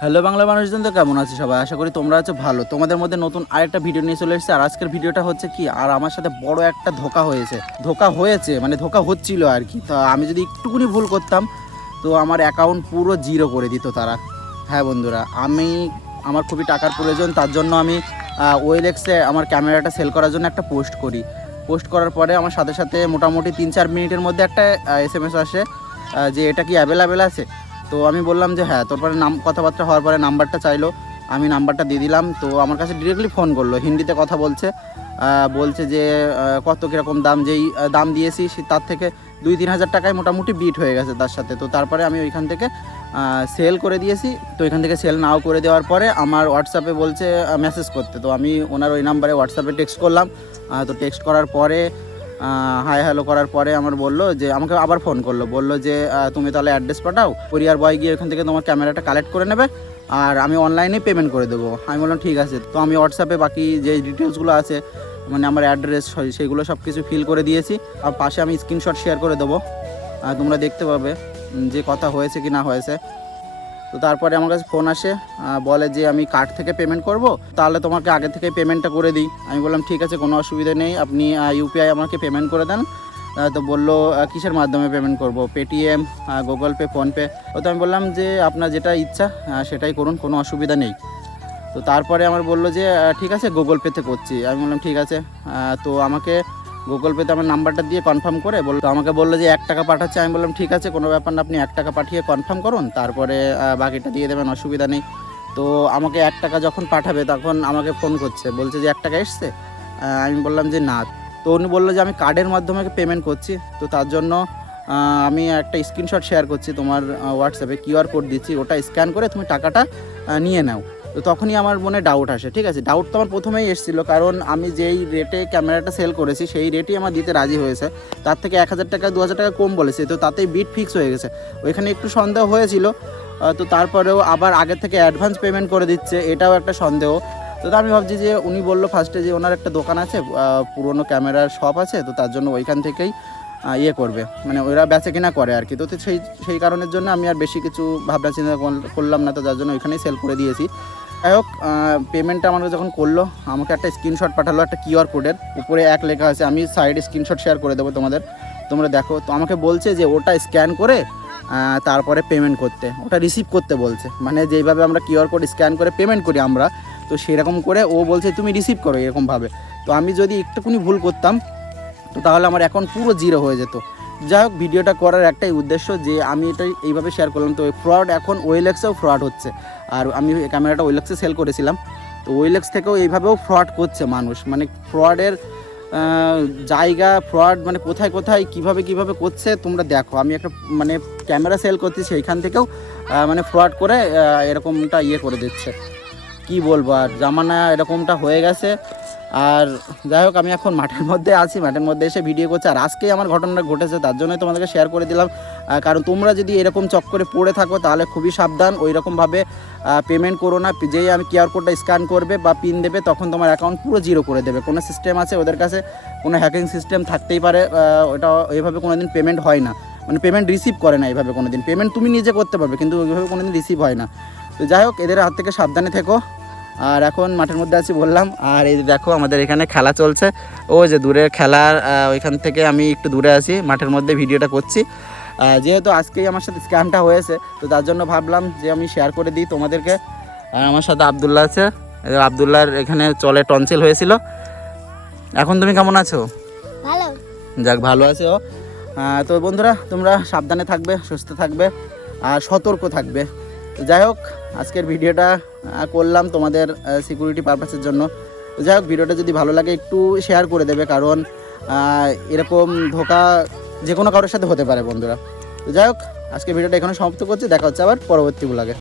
Hello Bangla মানুষজন তো কেমন আছে সবাই? আশা করি তোমরা আছো ভালো। তোমাদের মধ্যে নতুন আরেকটা ভিডিও নিয়ে চলে এসেছে। আর আজকের ভিডিওটা হচ্ছে কি? আর আমার সাথে বড় একটা ধোকা হয়েছে। ধোকা হয়েছে মানে ধোকা হচ্ছিল আর কি। তা আমি যদি একটুকুনি ভুল করতাম, তো আমার অ্যাকাউন্ট পুরো জিরো করে দিত তারা। হ্যাঁ বন্ধুরা, আমি, আমার খুবই টাকার প্রয়োজন। তার জন্য আমি ওয়েলেক্সে আমার ক্যামেরাটা সেল করার জন্য একটা পোস্ট করি। পোস্ট করার পরে আমার সাথে সাথে মোটামুটি তিন চার মিনিটের মধ্যে একটা এস এম এস আসে যে এটা কি অ্যাভেলেবেল আছে? তো আমি বললাম যে হ্যাঁ তারপরে নাম, কথাবার্তা হওয়ার পরে নাম্বারটা চাইলো। আমি নাম্বারটা দিয়ে দিলাম, তো আমার কাছে ডিরেক্টলি ফোন করল, হিন্দিতে কথা বলছে। বলছে যে কত কীরকম দাম, যেই দাম দিয়েছি তার থেকে দুই তিন হাজার টাকায় মোটামুটি বিট হয়ে গেছে তার সাথে। তো তারপরে আমি ওইখান থেকে সেল করে দিয়েছি। তো এখান থেকে সেল নাও করে দেওয়ার পরে আমার হোয়াটসঅ্যাপে বলছে মেসেজ করতে। তো আমি ওনার ওই নাম্বারে হোয়াটসঅ্যাপে টেক্সট করলাম। তো টেক্সট করার পরে হাই হ্যালো করার পরে আমার বলল যে, আমাকে আবার ফোন করল। বলল যে তুমি তাহলে অ্যাড্রেস পাঠাও কোরিয়ার বয় গিয়ে ওখান থেকে তোমার ক্যামেরাটা কালেক্ট করে নেবে, আর আমি অনলাইনেই পেমেন্ট করে দেবো। আমি বললাম, ঠিক আছে। তো আমি হোয়াটসঅ্যাপে বাকি যে ডিটেলসগুলো আছে মানে আমার অ্যাড্রেস সেইগুলো সব কিছু ফিল করে দিয়েছি। আর পাশে আমি স্ক্রিনশট শেয়ার করে দেবো। আর তোমরা দেখতে পাবে যে কথা হয়েছে কি না হয়েছে। তো তারপরে আমার কাছে ফোন আসে বলে যে আমি কার্ড থেকে পেমেন্ট করব, তাহলে তোমাকে আগে থেকে পেমেন্টটা করে দিই। আমি বললাম, ঠিক আছে, কোনো অসুবিধা নেই, আপনি ইউপিআই আমাকে পেমেন্ট করে দেন। তো বলল কিসের মাধ্যমে পেমেন্ট করব? পেটিএম গুগল পে ফোনপে তো আমি বললাম যে, আপনার যেটা ইচ্ছা সেটাই করুন, কোনো অসুবিধা নেই। তো তারপরে আমার বলল যে ঠিক আছে গুগল পেতে করছি। আমি বললাম, ঠিক আছে। তো আমাকে গুগল পেতে আমার নাম্বারটা দিয়ে কনফার্ম করে বলল আমাকে বলল যে এক টাকা পাঠাচ্ছে। আমি বললাম, ঠিক আছে, কোনো ব্যাপার না, আপনি এক টাকা পাঠিয়ে কনফার্ম করুন। তারপরে বাকিটা দিয়ে দেবেন, অসুবিধা নেই। তো আমাকে এক টাকা যখন পাঠাবে, তখন আমাকে ফোন করছে, বলছে যে, এক টাকা এসছে? আমি বললাম যে, না। তো উনি বলল যে, আমি কার্ডের মাধ্যমে পেমেন্ট করছি। তো তার জন্য আমি একটা স্ক্রিনশট শেয়ার করছি তোমার হোয়াটসঅ্যাপে কিউআর কোড দিচ্ছি। ওটা স্ক্যান করে তুমি টাকাটা নিয়ে নাও। তো তখনই আমার মনে ডাউট আসে, ঠিক আছে? ডাউট তো আমার প্রথমেই এসেছিল, কারণ আমি যেই রেটে ক্যামেরাটা সেল করেছি, সেই রেটই আমার দিতে রাজি হয়েছে। তার থেকে এক হাজার টাকা দু হাজার টাকা কম বলেছে, তো তাতেই বিট ফিক্স হয়ে গেছে। ওইখানে একটু সন্দেহ হয়েছিল তো তারপরেও আবার আগে থেকে অ্যাডভান্স পেমেন্ট করে দিচ্ছে, এটাও একটা সন্দেহ। তো আমি ভাবছি যে উনি বলল ফার্স্টে যে ওনার একটা দোকান আছে পুরনো ক্যামেরার শপ আছে, তো তার জন্য ওইখান থেকেই ইয়ে করবে। মানে ওরা বেচে কিনা করে আর কি। তো সেই সেই কারণের জন্য আমি আর বেশি কিছু ভাবনা চিন্তা করলাম না, তো যার জন্য ওইখানেই সেল করে দিয়েছি। যাই হোক পেমেন্টটা আমাকে যখন করল, আমাকে একটা স্ক্রিনশট পাঠালো, একটা কিউআর কোডের উপরে এক লেখা আছে, আমি সাইডে স্ক্রিনশট শেয়ার করে দেবো তোমাদের। তোমরা দেখো। তো আমাকে বলছে যে, ওটা স্ক্যান করে তারপরে পেমেন্ট করতে। ওটা রিসিভ করতে বলছে। মানে যেইভাবে আমরা কিউআর কোড স্ক্যান করে পেমেন্ট করি আমরা, তো সেরকম করে ও বলছে, তুমি রিসিভ করো, এরকমভাবে। তো আমি যদি একটুকুনি ভুল করতাম তো তাহলে আমার অ্যাকাউন্ট পুরো জিরো হয়ে যেত। যাই হোক, ভিডিওটা করার একটাই উদ্দেশ্য যে আমি এটা এইভাবে শেয়ার করলাম। তো ফ্রড এখন ওয়েলেক্সেও ফ্রড হচ্ছে। আর আমি ক্যামেরাটা ওয়েলেক্সে সেল করেছিলাম। তো ওয়েলেক্স থেকেও এইভাবেও ফ্রড করছে মানুষ। মানে ফ্রডের জায়গা ফ্রড মানে কোথায় কোথায়, কীভাবে কীভাবে করছে তোমরা দেখো। আমি একটা মানে ক্যামেরা সেল করছি সেইখান থেকেও মানে ফ্রড করে এরকমটা ইয়ে করে দিচ্ছে। কি বলব আর? জামানা এরকমটা হয়ে গেছে। আর যাই হোক, আমি এখন মাঠের মধ্যে আছি, মাঠের মধ্যে এসে ভিডিও করছি। আর আজকেই আমার ঘটনাটা ঘটেছে, তার জন্যই তোমাদেরকে শেয়ার করে দিলাম। কারণ তোমরা যদি এরকম চক্করে পড়ে থাকো, তাহলে খুবই সাবধান। ওই রকমভাবে পেমেন্ট করো না। যেই আমি কিউআর কোডটা স্ক্যান করবে বা পিন দেবে, তখন তোমার অ্যাকাউন্ট পুরো জিরো করে দেবে। কোনো সিস্টেম আছে ওদের কাছে? কোনো হ্যাকিং সিস্টেম থাকতেই পারে। ওটা ওইভাবে কোনো দিন পেমেন্ট হয় না। মানে পেমেন্ট রিসিভ করে না এইভাবে কোনো দিন পেমেন্ট তুমি নিজে করতে পারবে, কিন্তু ওইভাবে কোনো দিন রিসিভ হয় না। তো যাই হোক, এদের হাত থেকে সাবধানে থেকো। আর এখন মাঠের মধ্যে আছি বললাম আর এই যে দেখো আমাদের এখানে খেলা চলছে। ও যে দূরে খেলার ওইখান থেকে আমি একটু দূরে আছি মাঠের মধ্যে ভিডিওটা করছি। যেহেতু আজকেই আমার সাথে স্ক্যামটা হয়েছে তো তার জন্য ভাবলাম যে আমি শেয়ার করে দিই তোমাদেরকে। আর আমার সাথে আবদুল্লাহ আছে আবদুল্লাহর এখানে চলে টনসিল হয়েছিল। এখন তুমি কেমন আছো? ভালো। যাক ভালো আছে ও। তো বন্ধুরা তোমরা সাবধানে থাকবে সুস্থ থাকবে আর সতর্ক থাকবে। যাই হোক, আজকের ভিডিওটা করলাম তোমাদের সিকিউরিটি পারপাসের জন্য। যাই হোক, ভিডিওটা যদি ভালো লাগে, একটু শেয়ার করে দেবে, কারণ এরকম ধোকা যে কোনো কারোর সাথে হতে পারে, বন্ধুরা। যাই হোক আজকে ভিডিওটা এখানে সমাপ্ত করছি, দেখা হচ্ছে আবার পরবর্তী ব্লগে